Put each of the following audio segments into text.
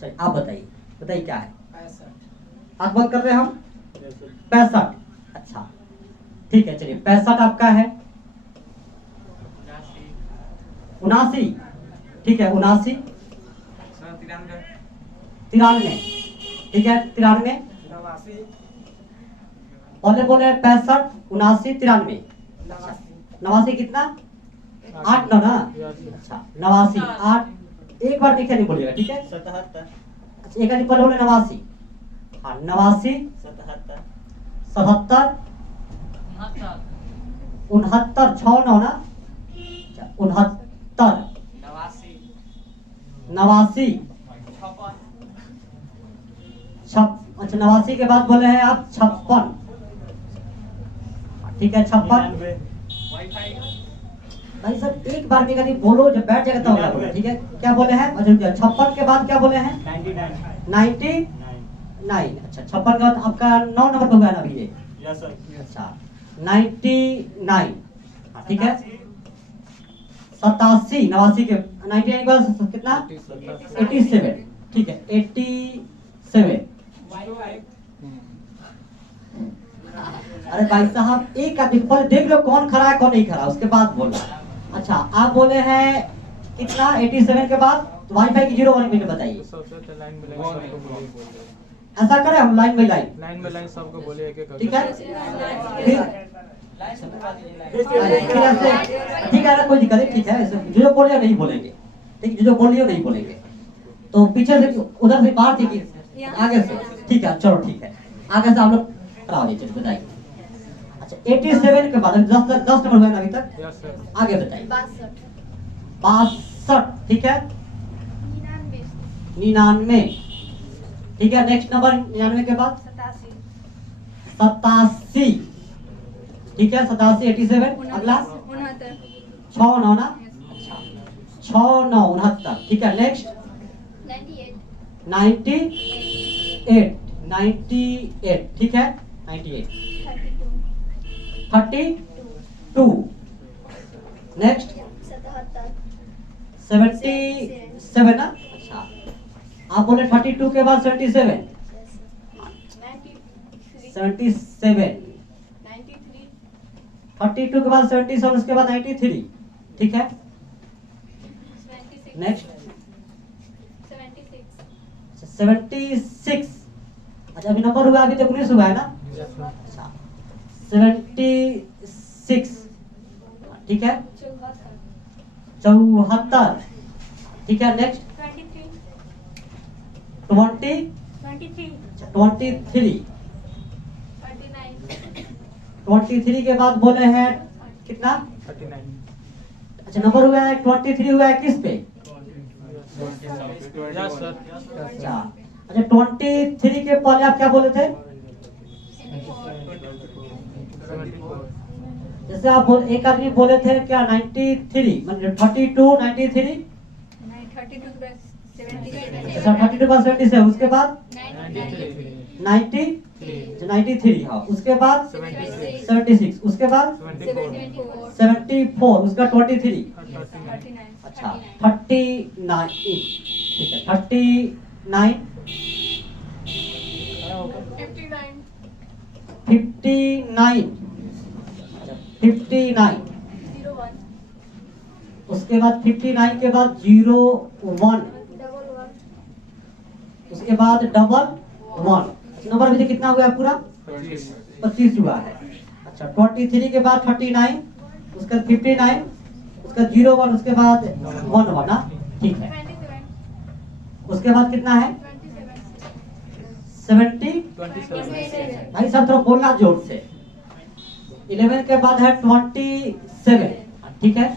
चलिए आप बताइए, बताइए क्या है? 65। आंख बंद कर रहे हैं हम। 65। अच्छा ठीक है, चलिए 65 आपका है। 79। ठीक है 79। 93। ठीक है 93। 89। पहले बोले 65, 79, 93। 89 कितना? 8 9 ना। अच्छा 89 8, एक बार लिखे नहीं बोलिएगा, ठीक है? 77। अच्छा एक आदमी पहले बोले 89। हाँ 89, 77। 77, 69, 6 9 ना। 69, 89, 56। अच्छा 89 के बाद बोले हैं आप 56। ठीक है 56। भाई सर एक बार में कभी बोलो, जब बैठ जाएगा तब बोलो, ठीक है? क्या बोले हैं? अच्छा 56 के बाद क्या बोले हैं? 99। अच्छा 56 के बाद आपका 9 नंबर पे हुआ ना अभी ये? Yes sir. अच्छा 99। ठीक है 87। 89 के 99 के बाद कितना? 87। ठीक है 87। अरे भाई साहब एक आदमी पहले देख लो कौन खड़ा है कौन नहीं खड़ा, उसके बाद बोलो। अच्छा आप बोले हैं कितना? 87 के बाद तो वाईफाई की 0 1 मिनट बताइए। ऐसा करें हम लाइन बाई लाइन सबको बोलिए एक एक। ठीक है फिर ठीक है ना, कोई दिक्कत नहीं, ठीक है। जो बोलिए नहीं बोलेंगे, ठीक, जो बोलिए नहीं बोलेंगे। तो पीछे से उधर से बाहर थी कि आगे से? ठीक है चलो ठीक है, आगे से आप लोग खड़ा हो जाइए, बताइए। अच्छा 87 के बाद 10 नंबर हुआ ना अभी तक? Yes sir. आगे बताइए। 62। ठीक है 99। ठीक है नेक्स्ट नंबर 99 के बाद 87। ठीक है 87 87। अगला 6 9 ना। अच्छा 6 9 69। ठीक है नेक्स्ट 98। 98। ठीक है 98। 32। नेक्स्ट 77 ना। अच्छा आप बोले 32 के बाद 77। 77। 32 के बाद 77, उसके बाद 93। ठीक है नेक्स्ट 76। अच्छा अभी नंबर हुआ, अभी तक 19 हुआ है ना। अच्छा 76। ठीक है 74। ठीक है नेक्स्ट 20। 23। 23 के बाद बोले हैं कितना? 39। अच्छा नंबर हुआ है 23 हुआ है किस पे? Yes sir. अच्छा अच्छा 23 के पहले आप क्या बोले थे? जैसे आप एक आदमी बोले थे क्या 93 मतलब 32 93। अच्छा 32 बाद 77, उसके बाद 93। हाँ उसके बाद 76, उसके बाद 74, उसका 23। अच्छा 39। ठीक है 39। 59। 59। उसके बाद 59 के बाद 01, उसके बाद 11। नंबर अभी कितना हुआ है पूरा? 25 हुआ है। अच्छा 23 के बाद 39, उसके बाद 59, उसका 01, उसके बाद 11 ना। ठीक है उसके बाद कितना है? 70। भाई सब थोड़ा बोलना जोर से। 11 के बाद है 27। ठीक है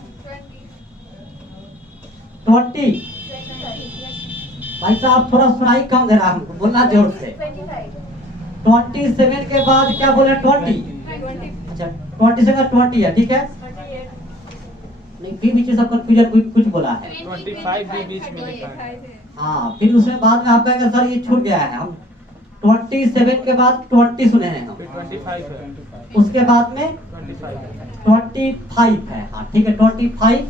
20। भाई साहब थोड़ा सुनाई कम दे रहा हमको, बोलना जोर से। 27 के बाद क्या बोले? 20। अच्छा 27 20 है। ठीक है नहीं फिर बीच में सब कंफ्यूजन कुछ बोला है। 25 भी बीच में लिखा है। हाँ फिर उसमें बाद में आपका कहेगा सर ये छूट गया है। हम 27 के बाद 20 सुने हैं हम, फिर 25 है। उसके बाद में 25 है। हाँ ठीक है 25।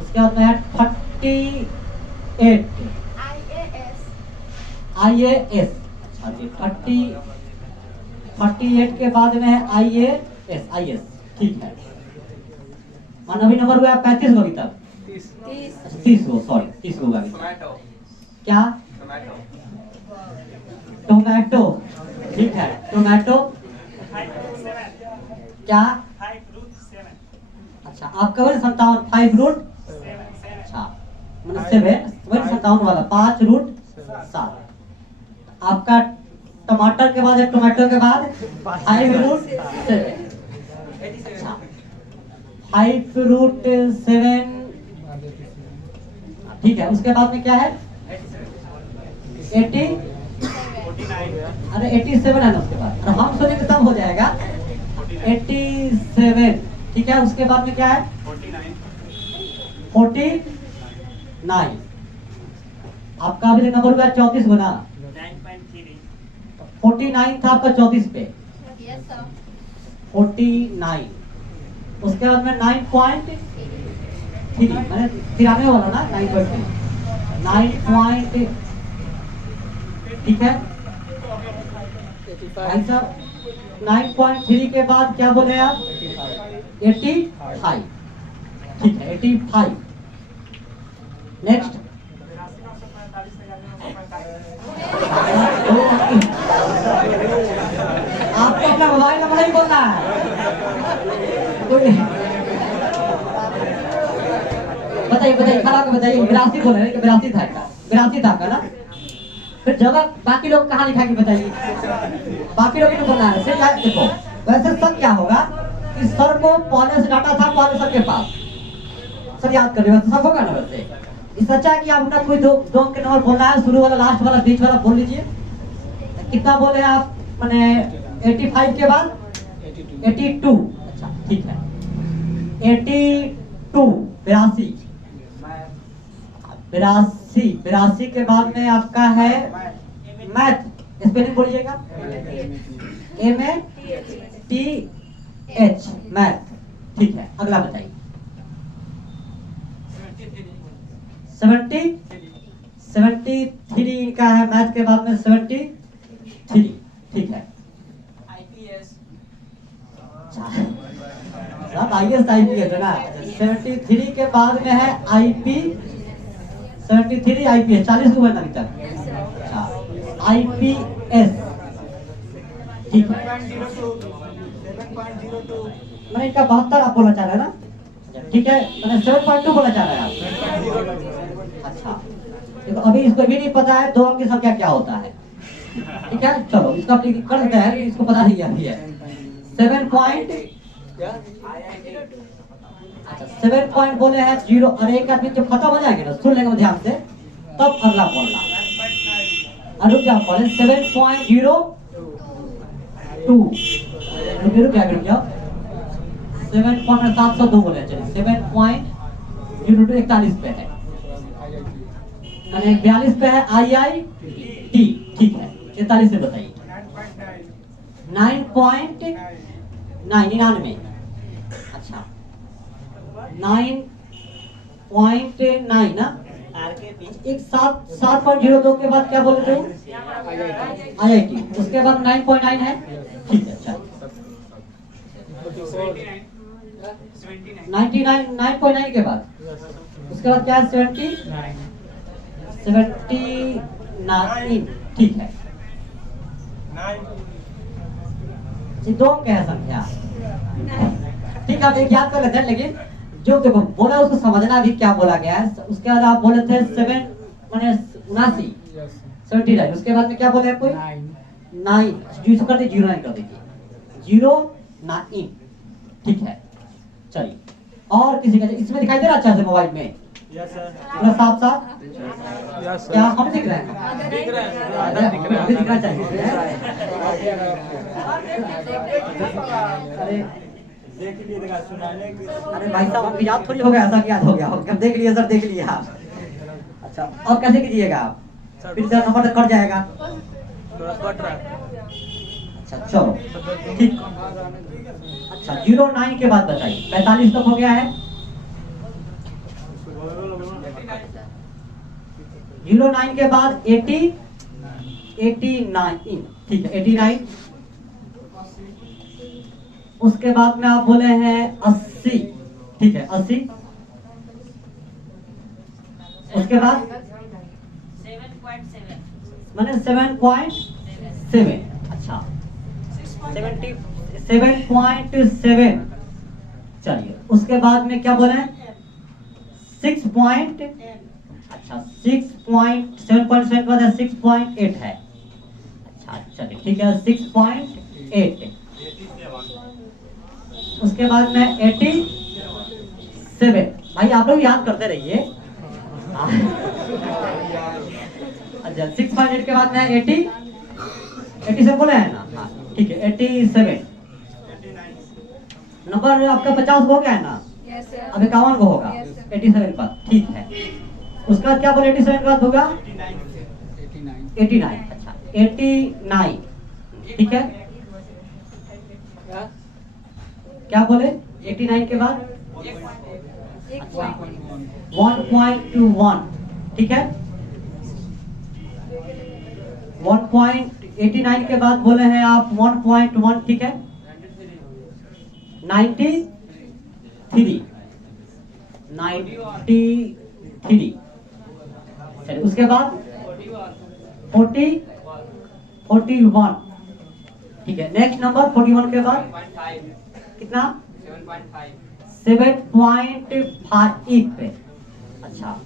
उसके बाद में है 38। 8 IAS IAS। अच्छा जी 38 के बाद में है IAS। ठीक है। अभी नंबर हुआ 35 अभी तक 30 30 हो, सॉरी 30 होगा अभी तक। क्या टोमेटो। ठीक है टोमेटो क्या। अच्छा आपका वही 57 5 रूट। अच्छा मतलब 7 वही 57 वाला 5 रूट 7। आपका टमाटर के बाद है, टोमेटो के बाद 5 रूट 7। अच्छा 5 रूट 7। ठीक है उसके बाद में क्या है 80। अरे 87 है ना उसके बाद, अरे हम सोचे तब हो जाएगा 87। ठीक है उसके बाद में क्या है 49। आपका अभी नंबर हुआ 34 गुना 49 था आपका 34 पे Yes sir 49। उसके बाद में 9.3 मैंने 93 वाला ना 9.3 ठीक है भाई साहब। 9.3 के बाद क्या बोले आप 85। ठीक है 85। नेक्स्ट आपको अपना मोबाइल नंबर नहीं बोलना है। बताइए खड़ा के बताइए 82 बोले 82 था का 82 था का ना। फिर जगह बाकी लोग कहाँ लिखाएंगे बताइए, बाकी लोग को बोलना है। फिर देखो वैसे सब क्या होगा कि सर को पहले से डाटा था पहले सर के पास, सर याद कर वैसे सब होगा ना। वैसे इस अच्छा है कि आप अपना कोई दो अंक के नंबर बोलना है, शुरू वाला लास्ट वाला बीच वाला बोल लीजिए। कितना बोले आप मैंने 85 के बाद 82। अच्छा ठीक है 82 82 के बाद में आपका है मैथ। स्पेलिंग बोलिएगा MATH मैथ। ठीक है अगला बताइए 73 का है मैथ के बाद में 73। ठीक है सब IAS है ना। 73 के बाद में है IP 73 IPS 40 हुआ ना अभी तक। अच्छा IPS ठीक है मैंने इनका 72 आप बोलना चाह रहे हैं ना। ठीक है मैंने 7.2 बोलना चाह रहे हैं आप। अच्छा देखो अभी इसको भी नहीं पता है 2 अंक की संख्या क्या होता है। ठीक है चलो इसका कर देते हैं, इसको पता नहीं है 7 पॉइंट। अच्छा 7 पॉइंट बोले हैं 0। अरे एक आदमी जब खत्म हो जाएंगे ना सुन लेंगे ध्यान से तब अगला बोलना। अरे क्या बोले 7.02 रुक जाओ 7.702 बोले चलिए 7.02 41 पे है मैंने 42 पे है IIT। ठीक है 43 से बताइए 9.9 99। अच्छा 9.9 ना। एक 7.02 के बाद क्या बोले थे IIT। उसके बाद 9.9 है। ठीक है अच्छा 99 9.9 के बाद उसके बाद क्या है 79। ठीक है ये 2 अंक है संख्या। ठीक है आप एक याद कर लेते हैं, लेकिन जो देखो बोला उसको समझना भी क्या बोला गया है। उसके बाद आप बोले थे 7 माने 79 79। उसके बाद में क्या बोले कोई 9 जीरो कर दीजिए 09 कर दीजिए 09। ठीक है चलिए और किसी का इसमें दिखाई दे रहा अच्छा से मोबाइल में पूरा साफ साफ क्या हम दिख रहे हैं दिख रहा है दिखना चाहिए। अरे भाई साहब आपकी याद थोड़ी हो गया ऐसा याद हो गया हम देख लिए सर देख लिए आप। अच्छा और कैसे कीजिएगा आप फिर सर नंबर तक कट जाएगा। थोड़ा कट रहा है। अच्छा चलो ठीक। अच्छा 09 के बाद बताइए 45 तक हो गया है। 09 के बाद 89, ठीक है 89। उसके बाद में आप बोले हैं 80, ठीक है 80। उसके बाद 7.7 मैंने 7.7, अच्छा 7.7। चलिए उसके बाद में क्या बोले हैं 6 पॉइंट, अच्छा 6.7 के बाद 6.8 है, अच्छा चलिए ठीक है 6.8। उसके बाद में 87। भाई आप लोग याद करते रहिए। अच्छा 6.8 के बाद में 87 बोले हैं ना, हाँ ठीक है 87। नंबर आपका 50 हो गया है ना, Yes, sir. अब 51 को होगा Yes, sir. 87 के बाद, ठीक है। उसके बाद क्या बोले 87 के बाद होगा 89, अच्छा 89, ठीक है। क्या बोले 89 के बाद 1.1, ठीक है। 1.89 के बाद बोले हैं आप 1.1, ठीक है। 93, 93, चलिए उसके बाद 41, ठीक है। नेक्स्ट नंबर 41 के बाद कितना 7.5 पे, अच्छा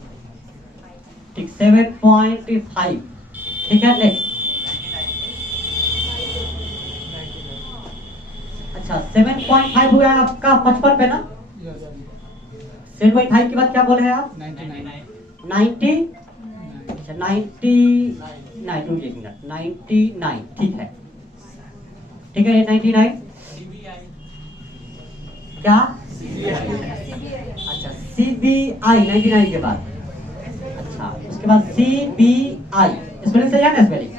ठीक 7.5, ठीक है। नेक्स्ट अच्छा 7.5 हो गया आपका 55 पे ना। 7.5 के बाद क्या बोले हैं आप 90, अच्छा 99, ठीक है, ठीक है 99। क्या अच्छा CBI 99 के बाद, अच्छा उसके बाद CBI स्पेलिंग सही है ना स्पेलिंग,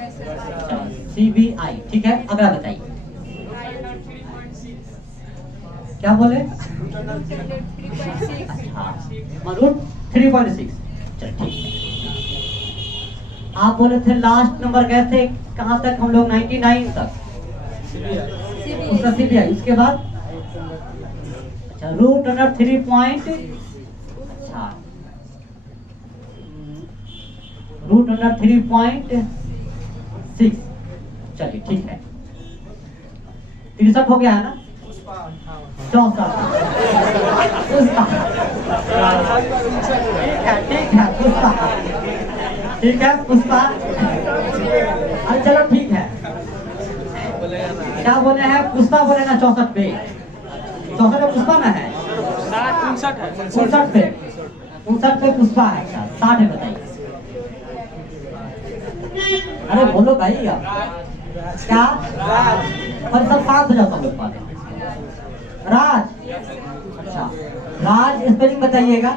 CBI, ठीक है। अगला बताइए क्या बोले, अच्छा √3.6, चल ठीक है। आप बोले थे लास्ट नंबर गए थे कहाँ तक हम लोग 99 तक, उसका CBI। उसके बाद अच्छा √3 पॉइंट, अच्छा √3.6, चलिए ठीक है। 63 हो गया है ना, 64, पुष्पा, ठीक है पुष्पा। अरे चलो ठीक है, क्या बोले हैं पुष्पा बोले ना 64 पे, 64 पे पुष्पा में है, 59 पे, 59 पे पुष्पा है, अच्छा 60 है बताइए। अरे बोलो भाई अब क्या, और सब 5 हो जाता लोग पाते। राज, अच्छा राज स्पेलिंग बताइएगा,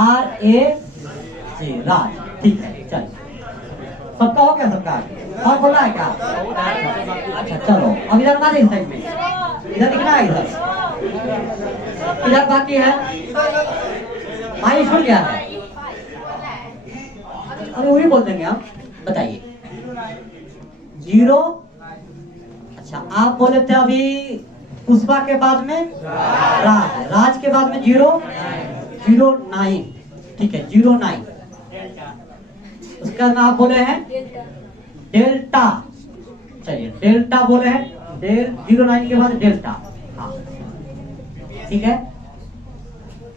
RAJ, राज, ठीक है। चल सबका हो गया, सबका और बोला है क्या, अच्छा चलो अब इधर ना देख साइड में, इधर दिखना है, इधर बाकी है भाई, छूट गया है। अरे वही बोल देंगे हम, बताइए 0, अच्छा आप बोले थे अभी पुष्पा के बाद में राज, राज के बाद में 09, ठीक है 09। उसका नाम आप बोले हैं डेल्टा, चलिए डेल्टा बोले हैं, 09 के बाद डेल्टा, हाँ ठीक है।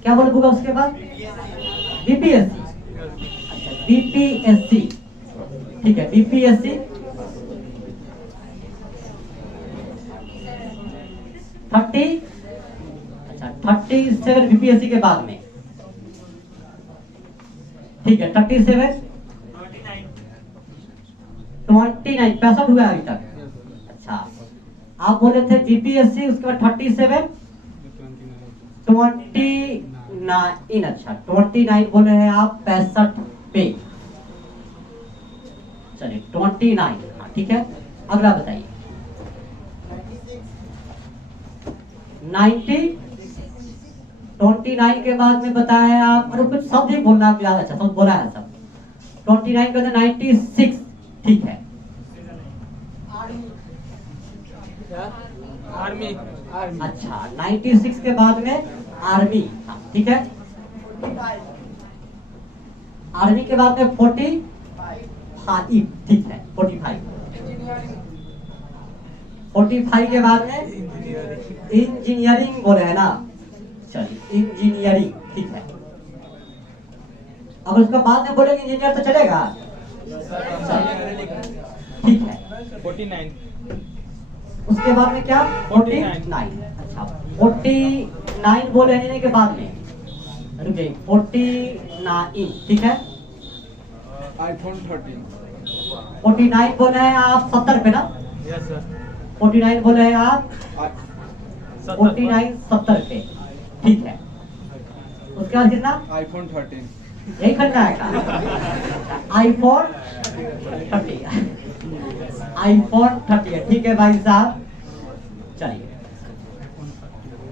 क्या बोले होगा उसके बाद BPSC, अच्छा BPSC, ठीक है BPSC। 30, अच्छा 37 BPSC के बाद में, ठीक है 37, 29, 65 हुआ अभी तक, अच्छा आप बोले थे BPSC, उसके बाद 37, 29, अच्छा 29 बोले हैं आप 65 पे, चलिए 29, हाँ ठीक है। अगला बताइए 90, 29 के बाद में बताया आप, अरे कुछ शब्द ही बोलना याद, अच्छा सब बोला है सब, 29 का 96, ठीक है। आर्मी अच्छा 96 के बाद में आर्मी, हाँ ठीक है। आर्मी के बाद में 45, ठीक है 45। 45 के बाद में इंजीनियरिंग बोले है ना, चलिए इंजीनियरिंग, ठीक है। अब उसके बाद में बोलेंगे इंजीनियर तो चलेगा, ठीक है। 49 उसके बाद में क्या 49, अच्छा 49 बोले इंजीनियरिंग के बाद में, रुकिए 49, ठीक है। iPhone 13 49 बोले हैं आप 70 पे ना, यस सर 49 बोले हैं आप 49 70 पे, ठीक है। उसके बाद कितना iPhone 13 यही खरीदना है का आईफोन 30, आईफोन 30 है, ठीक है भाई साहब। चलिए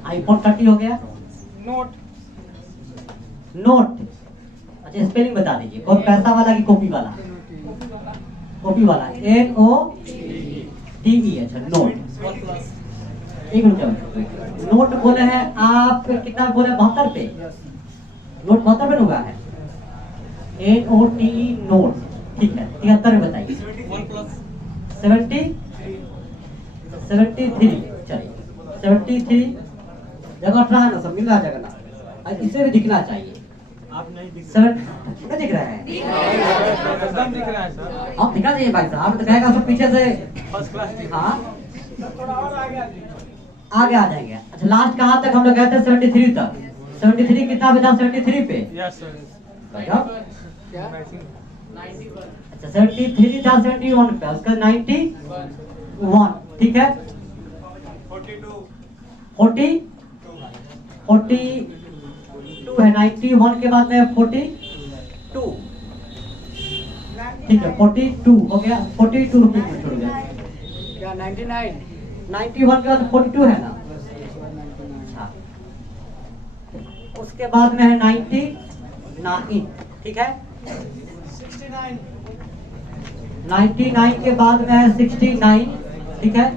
आईफोन 30 हो गया। नोट नोट, अच्छा स्पेलिंग बता दीजिए, कौन पैसा वाला की कॉपी वाला? कॉपी वाला, NOTE, अच्छा नोट। एक मिनट, नोट बोले हैं आप कितना बोले 72 पे, नोट 72 पे होगा है, NOTE नोट, ठीक है। 73 में बताइए 73, चलिए 73 जगह 18 है ना, सब मिल रहा है जगह ना, इसे भी दिखना चाहिए। आप नहीं दिख 7 कितना दिख रहा है? एकदम दिख रहा है सर, आप दिखा दीजिए भाई साहब, तो कहेगा सब पीछे से, फर्स्ट क्लास दिख हाँ आगे आ जाएंगे। अच्छा लास्ट कहाँ तक हम लोग गए थे? 73 तक। 73 कितना बचा 73 पे? यस सर बताओ। अच्छा 73 था 71 पे, उसका 91, ठीक है। 42 है, 91 के बाद में 42, ठीक है 42 हो गया। 42 रुपये छोड़ गया, क्या 99 91 के बाद 42 है ना। अच्छा उसके बाद में है 99, ठीक है। 99 के बाद में है 69, ठीक है।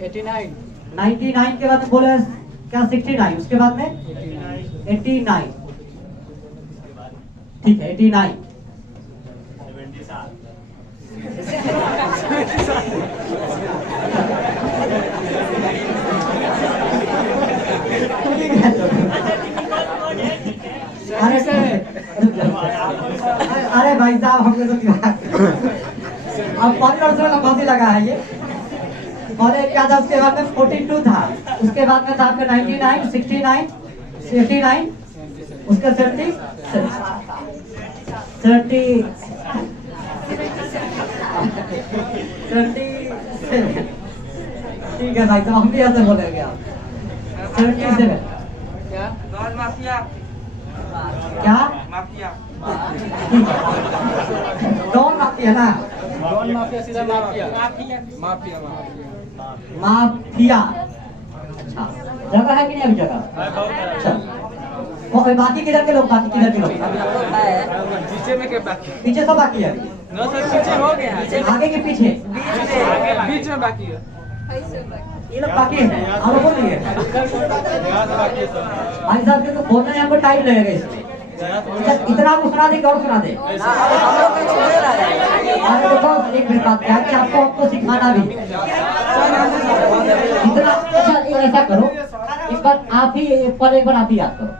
89 99 के बाद में बोले क्या 69, उसके बाद में 89, ठीक है 89। अरे भाई साहब हमने तो अब पानी और का फांसी लगा है ये। पहले क्या था, उसके बाद में 42 था, उसके बाद में था आपका 99, 69, 89, उसका 70, 37, ठीक है भाई साहब हम भी ऐसे बोलेंगे आप 77, क्या क्या ठीक है डॉन माफिया ना, डॉन माफिया सीधा माफिया माफिया माफिया। अच्छा जगह है कि नहीं अभी जगह? अच्छा वो बाकी किधर के लोग, बाकी किधर के लोग? पीछे में क्या बाकी? पीछे सब बाकी है अभी? नो सर पीछे हो गया, आगे के पीछे? बीच में बाकी है, ये लोग बाकी है, आप लोग बोलिए यहाँ से बाकी है सर, भाई साहब के तो बोलने में हमको टाइम लगेगा इसमें। अच्छा इतना आपको सुना दे कि और सुना दे? अरे देखो एक मिनट बात क्या है कि आपको हमको सिखाना भी इतना। अच्छा ऐसा करो इस बार आप ही एक बार आप ही याद करो,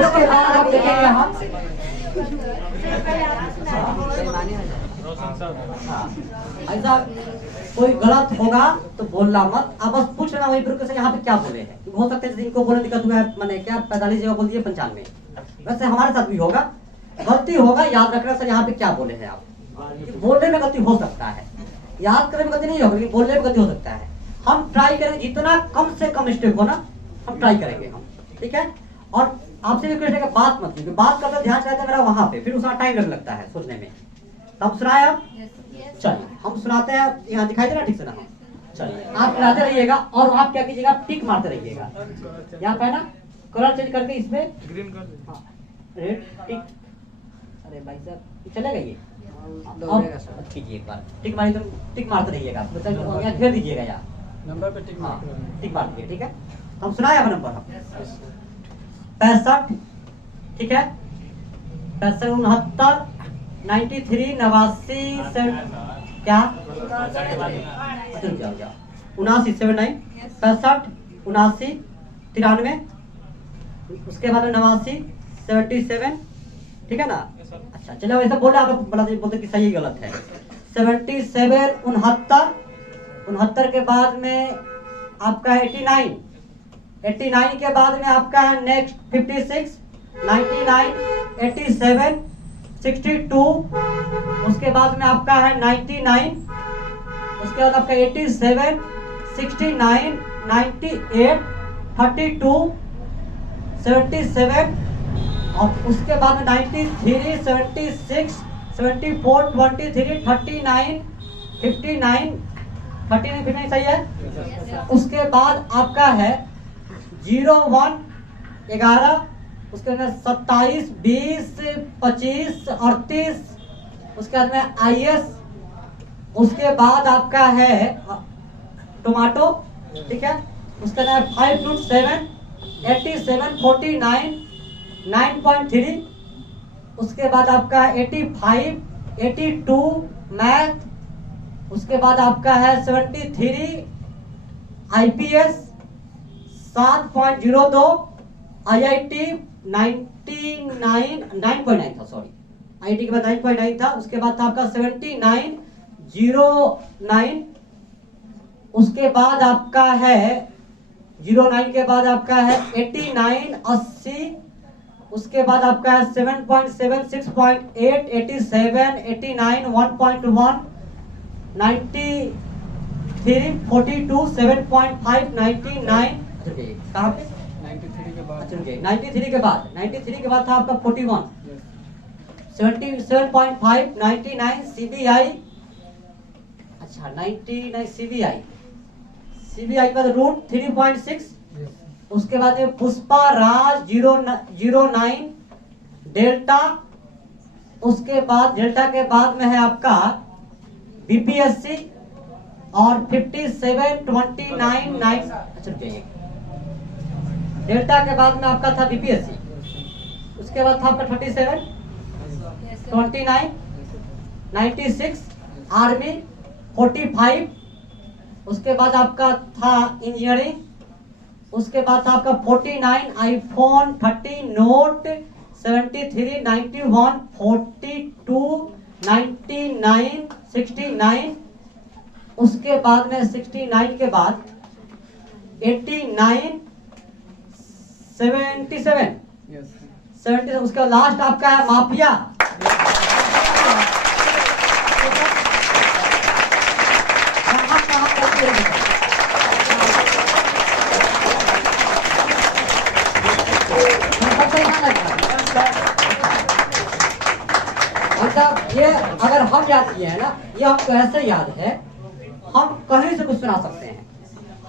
उसके बाद आप देखेंगे हम। रोशन सर ऐसा कोई गलत होगा तो बोलना मत, आप बस पूछ लेना वही से यहाँ पे क्या बोले हैं। हो सकता है इनको बोलने दिक्कत हुआ है, मैंने क्या 45 जगह बोल दिए 95, वैसे हमारे साथ भी होगा, गलती होगा, याद रखना सर यहाँ पे क्या बोले हैं आप। बोलने में गलती हो सकता है, याद करने में गलती नहीं होगी, लेकिन बोलने में गलती हो सकता है। हम ट्राई करेंगे जितना कम से कम मिस्टेक हो ना, हम ट्राई करेंगे हम, ठीक है। और आपसे रिक्वेस्ट है कि बात मत कीजिए, बात करते ध्यान रहता है मेरा वहां पे, फिर उसका टाइम लगता है सोचने में। तब सुनाए आप, चलिए हम सुनाते हैं, यहाँ दिखाई दे रहा ठीक से ना हम, चलिए आप सुनाते रहिएगा और आप क्या कीजिएगा टिक मारते रहिएगा, यहाँ पे ना कलर चेंज करके इसमें ग्रीन कर दे, हाँ, रेड टिक। अरे भाई साहब चलेगा ये? दौड़ेगा सर। अब कीजिए एक बार, टिक मारी तो टिक मारते रहिएगा, मतलब यहाँ घेर दीजिएगा यहाँ। नंबर पे टिक हाँ मार टिक मार दीजिए, ठीक है। हम सुनाए अब नंबर हम 65, ठीक है, 65 69 93 89 क्या 79 79 65 79 93, उसके बाद 89 77, ठीक है ना। अच्छा चलो वैसे बोले आप बोलते कि सही गलत है। 77 69 69 के बाद में आपका 89 89 के बाद में आपका है नेक्स्ट 56 99 87 62, उसके बाद में आपका है 99, उसके बाद आपका 87 69 98 32 77, और उसके बाद में 93 76 74 23 39 59 39 59 सही है। उसके बाद आपका है 01 11, उसके बाद 27 20 25 38, उसके बाद में IS, उसके बाद आपका है टोमेटो, ठीक है, उसके बाद 5 7 87 49 9.3, उसके बाद आपका 85 82 मैथ, उसके बाद आपका है 73 IPS 7.02 IIT 9.9 था, सॉरी IIT के बाद 9.9 था। उसके बाद था आपका 79 09, उसके बाद आपका है 09 के बाद आपका है 89 80, उसके बाद आपका है 7.7 6.8 87 89 1.1 93 42 7.5 99, कहाँ पे 93 के बाद 93 के बाद था आपका 41 77.5 99 CBI, अच्छा 99 CBI के बाद रूट 3.6, उसके बाद में पुष्पा राज 09 डेल्टा, उसके बाद डेल्टा के बाद में है आपका BPSC और 57 29 9, अच्छा डेल्टा के बाद में आपका था BPSC, उसके बाद था आपका 37 29 96 आर्मी 45, उसके बाद आपका था इंजीनियरिंग, उसके बाद था आपका 49 आईफोन 30 नोट 73 91 42 99 69, उसके बाद में 69 के बाद 89 77 यस 70, उसका लास्ट आपका है माफिया। ये अगर हम याद किए हैं ना, ये हमको ऐसे याद है, हम कहीं से कुछ सुना सकते हैं,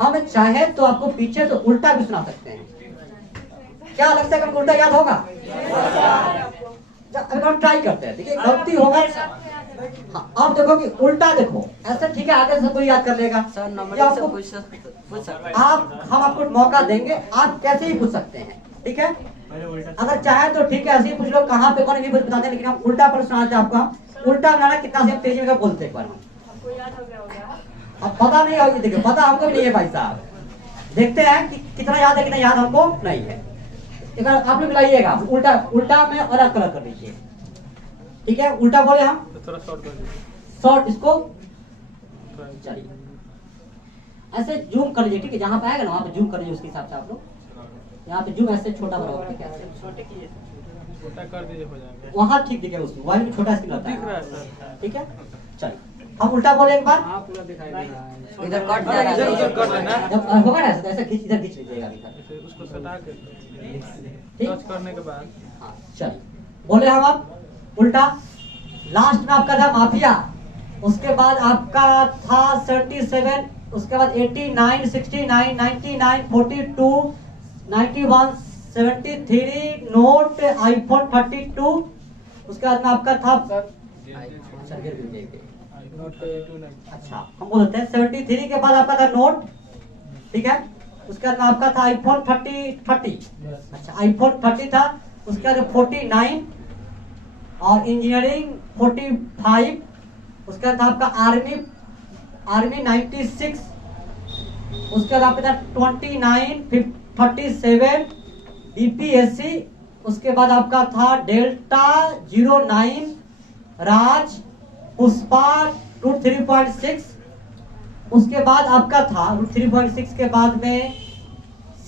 हम चाहे तो आपको पीछे तो उल्टा भी सुना सकते हैं। क्या लगता है कि हमको उल्टा याद होगा? अगर हम ट्राई करते हैं, देखिए गलती होगा। हाँ, आप देखो कि उल्टा देखो ऐसे, ठीक है, आगे से कोई याद कर लेगा सर नंबर या से आपको पूछ सकते हैं आप, हम आपको मौका देंगे, आप कैसे ही पूछ सकते हैं, ठीक है। अगर चाहे तो ठीक है ऐसे ही पूछ लो कहाँ पे कौन भी बता दें, लेकिन हम उल्टा पर सुनाते हैं आपको। हम उल्टा बनाना कितना से तेजी में बोलते हैं, एक बार हम अब पता नहीं होगी, देखिए पता हमको भी नहीं है भाई साहब, देखते हैं कि कितना याद है, कितना याद हमको नहीं है। एक बार आप लोग मिलाइएगा, उल्टा उल्टा में अलग कलर कर दीजिए, ठीक है। उल्टा बोले हम थोड़ा शॉर्ट कर दीजिए। शॉर्ट, इसको चलिए ऐसे जूम कर लीजिए, ठीक है, जहाँ पे आएगा ना वहाँ पे जूम कर लीजिए, उसके हिसाब से आप लोग यहाँ पे जूम ऐसे छोटा बड़ा होगा, ठीक है, छोटा कर दीजिए, हो जाएगा। वहाँ ठीक दिखे, उसमें मोबाइल में छोटा स्क्रीन रहता दिख रहा है, है सर। ठीक है। चलिए हम उल्टा बोले एक बार, हाँ पूरा दिखाई दे रहा है इधर कट जा रहा इधर है कर देना। जब होगा ना ऐसे खींच, इधर खींच लीजिएगा इधर, ऐसे उसको सटा के ठीक। टच करने के बाद हाँ चलिए बोले हम अब उल्टा। लास्ट में आपका था माफिया, उसके बाद आपका था 77, उसके बाद 89 69 99 42 91 73 नोट आईफोन 32, उसके बाद में आपका था नोट 32 नहीं। अच्छा हम बोलते हैं 73 के बाद आपका था नोट, ठीक है, उसके बाद में आपका था आईफोन 30। अच्छा आईफोन 30 था, उसके बाद 49 और इंजीनियरिंग 45, उसके बाद था आपका आर्मी 96, उसके बाद आपका था 29 37 बीपीएससी, उसके बाद आपका था डेल्टा 09 राज पुष्पा रूट 3.6, उसके बाद आपका था रूट 3.6 के बाद में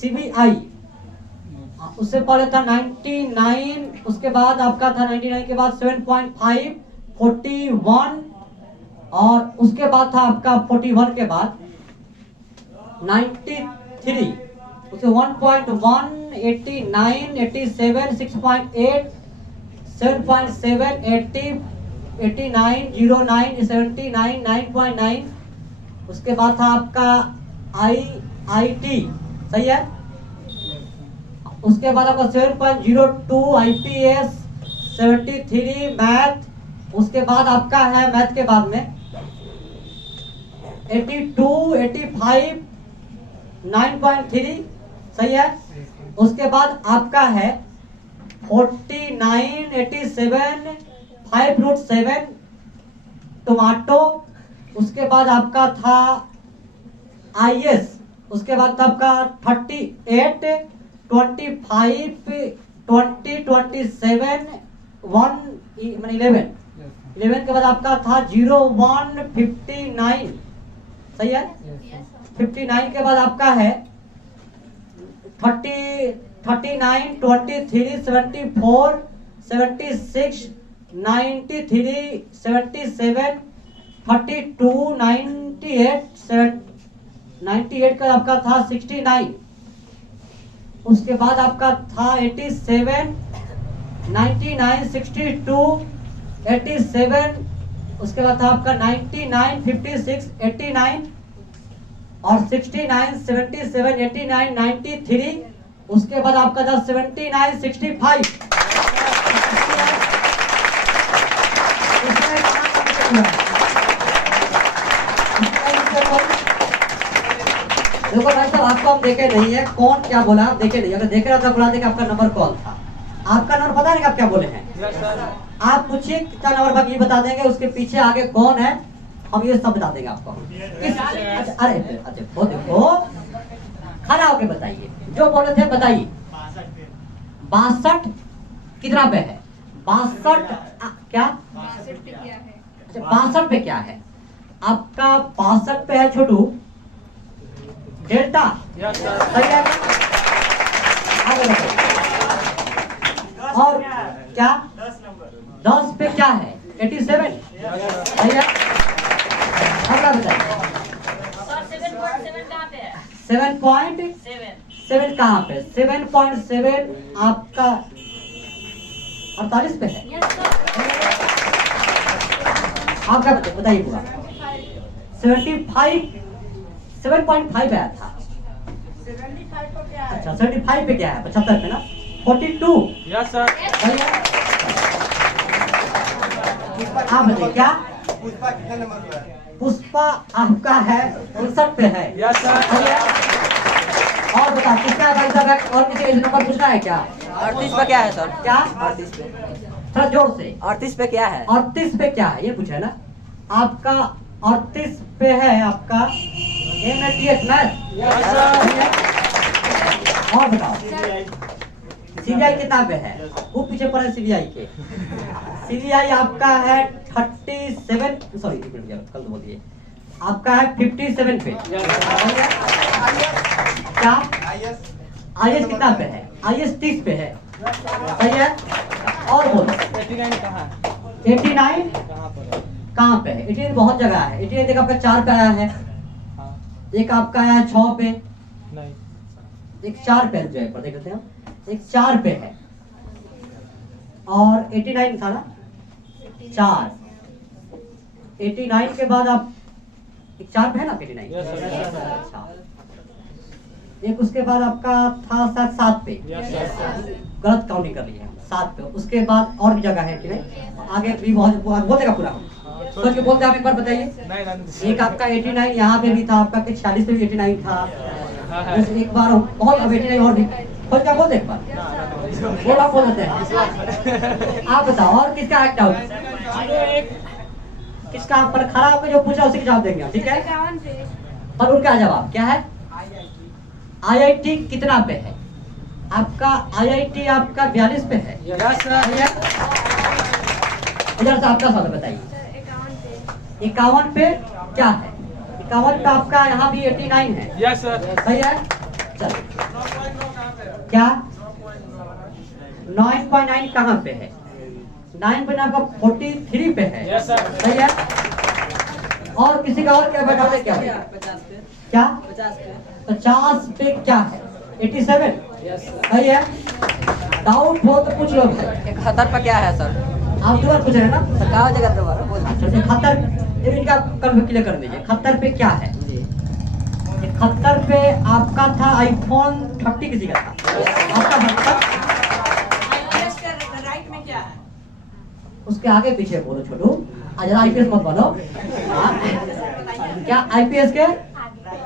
सीबीआई, उससे पहले था 99, उसके बाद आपका था 99 के बाद 7.5 41 और उसके बाद था आपका 41 के बाद 93, उसके 1.1 89 87 6.8 7.7 80 89 09 79 9.9, उसके बाद था आपका आईआईटी, सही है, उसके बाद आपका 7.02 आईपीएस 73 मैथ, उसके बाद आपका है मैथ के बाद में 82 85 9.3, सही है, उसके बाद आपका है 49 87 5.7 टमाटो, उसके बाद आपका था आईएस, उसके बाद था आपका 38 25 20 27 11 के बाद आपका था 01 59, सही है, 59 के बाद आपका है 30 39 23 74 76 93 77 32 98 98 का आपका था 69, उसके बाद आपका था 87 99 62 87, उसके बाद था आपका 99 56 89 और 69 77 89 93, उसके बाद आपका था 79 65। देखो भाई साहब, आपको हम देखे नहीं है कौन क्या बोला, आप देखे नहीं, अगर देख रहा था बुला दे कि आपका नंबर कॉल था, आपका नंबर पता नहीं आप क्या बोले हैं, यस सर। आप पूछिए कितना नंबर बाकी बता देंगे, उसके पीछे आगे कौन है हम ये सब बता देंगे आपको। अच्छा, अरे अच्छा वो देखो खड़ा होके बताइए, जो बोले थे बताइए। 62 कितना पे है? 62 क्या? 62 पे क्या है? अच्छा 62 पे क्या है आपका? 62 पे है छोटू डेल्टा, यस सर। सही है। आगे बताइए। और क्या 10 पे क्या है? 87, सही है। अगला बताइए। 7.7 कहाँ पे? 7.7 आपका 48 पे है। आप क्या बताइए पूरा? 75 7.5 आया था। 75 को क्या है? अच्छा 75 पे क्या है? 75 पे ना 42, यस सर। सही है। आप बताइए क्या? पुष्पा कितने नंबर पे है? पुष्पा आपका है 59 पे है। Yes sir. सही है। और बता किसका है भाई साहब? और किसी का नंबर पूछना है क्या? 38 पे क्या है सर? क्या? 38 पे थोड़ा जोर से। 38 पे क्या है? 38 पे क्या है ये पूछा है ना आपका? 38 पे है आपका एमएटीएस मैथ। Yes sir. और बताओ सीबीआई कितना पे है? वो पीछे पड़े सीबीआई के। सीबीआई आपका है 37, सॉरी कल तो बोलिए, आपका है 57 पे। क्या आईएस कितना पे है? आईएस 30 पे है, सही है। और बोलो 89 कहाँ है? 89 कहाँ पर है? कहाँ पे है? 89 बहुत जगह है। 89 देखो आपका 4 पे आया है, हाँ एक आपका आया है 6 पे, नहीं एक 4 पे जो है पर देख लेते हैं, एक 4 पे है और 89 था ना 4। 89 के बाद आप एक 4 पे है ना 89। Yes, sir. Yes, sir. अच्छा एक उसके बाद आपका था शायद 7 पे, यस सर। गलत काउंटिंग कर ली है 7 पे। उसके बाद और भी जगह है कि नहीं, आगे भी बहुत बोलेगा पूरा सोच के बोलते आप एक बार बताइए। नहीं नहीं एक आपका 89 यहाँ पे भी था, आपका 46 पे भी 89 था। हाँ, हाँ। जैसे एक बार बहुत अब 89 और भी खोज क्या बोलते एक बार वो आप बोल देते हैं। आप बताओ और किसका एक्ट आउट, किसका पर खड़ा होकर जो पूछा उसी का जवाब देंगे, ठीक है। 51 पे। पर उनका जवाब क्या है? IIT कितना पे है आपका? IIT आपका 42 पे है। Yes sir. इधर से आपका सवाल बताइए। सर 51 पे। 51 पे क्या है? 51 पे आपका यहाँ भी 89 है, यस सर। सही है। चलो क्या 9.9 कहाँ पे है? 9.9 आपका 43 पे है, यस सर। सही है। और किसी का और क्या बता दे क्या है? 50 पे। क्या 50 पे। 50 पे क्या है? 87, सही है। डाउट हो तो पूछ लो भाई। 71 पे क्या है सर? आप दोबारा पूछ रहे हैं ना? सर कहाँ जगह दोबारा बोल दीजिए। 71 इनका कल क्लियर कर दीजिए। 71 पे क्या है? 71 पे आपका था आईफोन 30 किसी का था आपका 72। राइट में क्या है? उसके आगे पीछे बोलो छोटू, अजरा आईपीएस मत बनो। हाँ? क्या आईपीएस के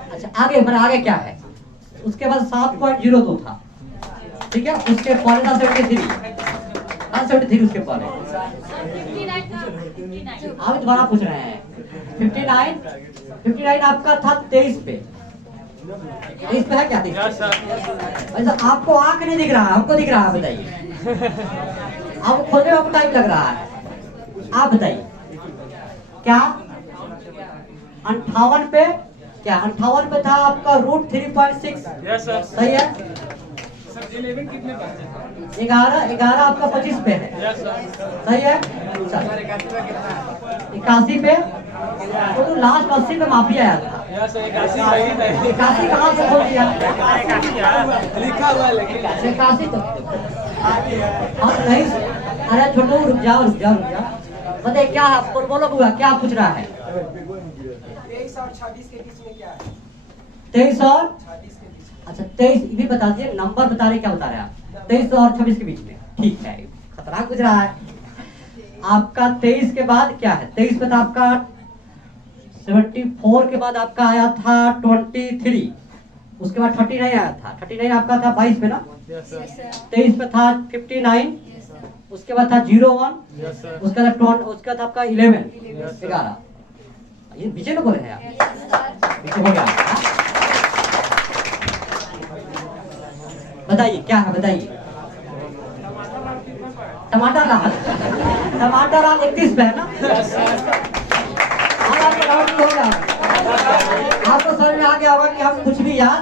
अच्छा आगे मैंने आगे क्या है? उसके बाद 7.02 था, ठीक है। उसके पहले था 73 उसके पहले। 59 का 59। आप दोबारा पूछ रहे हैं। 59 आपका था 23 पे। 23 पे है क्या? 23 यस सर। ऐसा आपको आंख नहीं दिख रहा, हमको दिख रहा है, बताइए। आपको खोलने में आपको टाइम लग रहा है, आप बताइए क्या 58 पे क्या? 58 पे था आपका √3.6, यस सर। सही है। 11 आपका 25 पे है, यस सर। सही है। 81 पे तो लास्ट 80 पे माफी आया था। Yes sir. 81 सही नहीं। 81 कहाँ से खोल दिया? लिखा हुआ है लेकिन 81 तो हाँ नहीं। अरे छोटू रुक जाओ बताइए क्या बोलो बुआ क्या पूछ रहा है? 23 और 26 के बीच में क्या है? 23 और 26 के बीच अच्छा 23 ये भी बता दीजिए, नंबर बता रहे क्या बता रहे हैं आप? 23 और 26 के बीच में, ठीक है। खतरनाक पूछ रहा है आपका। 23 के बाद क्या है? 23 पे था आपका 74, के बाद आपका आया था 23, उसके बाद 39 आया था। 39 आपका था 22 पे ना। Yes sir. 23 पे था 59, उसके बाद था 01, यस सर। उसका था 20, उसका था आपका 11। ये पीछे को बोले हैं आप, पीछे हो गया। बताइए क्या है? बताइए। टमाटर लाल 31 पे है ना? अब आपको डाउट नहीं होगा, आपको समझ में आ गया होगा कि हम कुछ भी याद